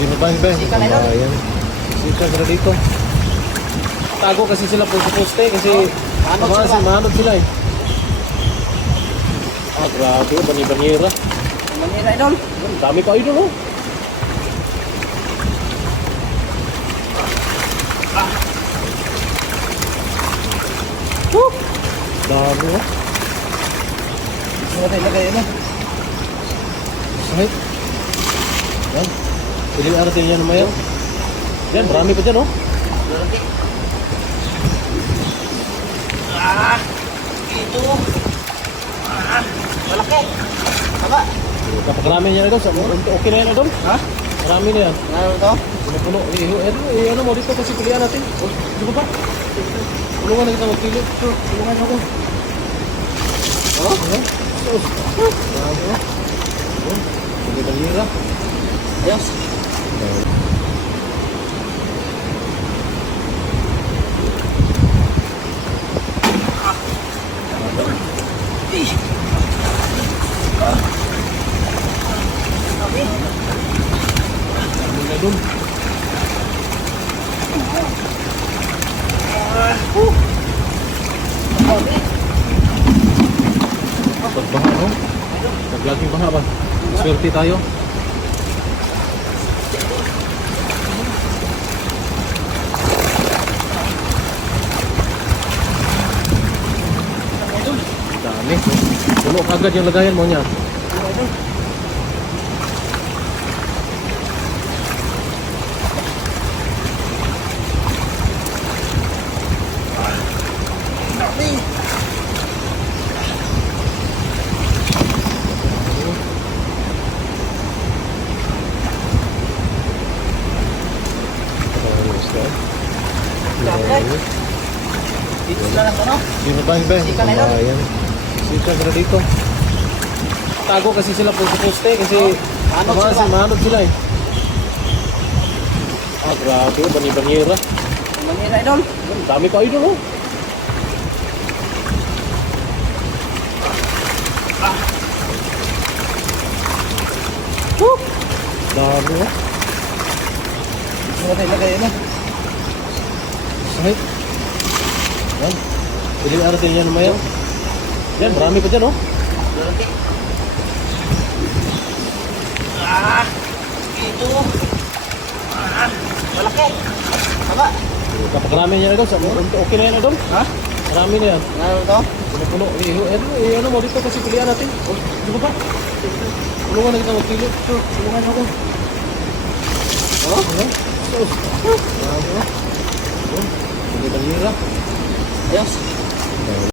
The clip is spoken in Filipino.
Sino ba? Ayan. Sika sila dito. Tago kasi sila po sa poste kasi mahanod sila eh. Ah, grabe. Bani-banyera. Manira idol. Dami pa idol oh. Woo! Dami oh. Lagay ano. Right. Yan. Pwede aratin yan naman yan. Yan, marami pa dyan oh. Ito. Malaki. Tama. Kapag marami yan idol, okay na yan idol. Ha? Marami na yan. Ano to? Puno-puno. Ano mo dito kasi pilihan natin. Oh, di ba ba? Tulungan na kita magpili. Tulungan ako. Oh? Ayan. Sus. Grabe oh. Oh, hindi banyera. Ayos. Ano na dun? Pagbaha no? Naglaging baha ba? Swerte tayo. Dami. Puno kagad yung lagayan mo niya. Dito sila lang ano? Sino ba? Sika na yun. Ayan. Sika sila dito. Tago kasi sila po sa poste kasi mahanod sila eh. Ah, grabe. Bani-banyera. Manira idol. Dami pa idol oh. Woo! Dami oh. Lagay ano. Right. Yan. Pwede aratin yan naman yan. Yan, marami pa dyan oh. Ito. Malaki. Tama. Kapag marami yan idol, okay na yan idol. Ha? Marami na yan. Ano to? Puno-puno. Ano mo dito kasi pilihan natin. Oh, di ba ba? Tulungan na kita magpili. Tulungan ako. Oh? Ayan. Sus. Grabe oh. Oh, hindi banyera. Ayos.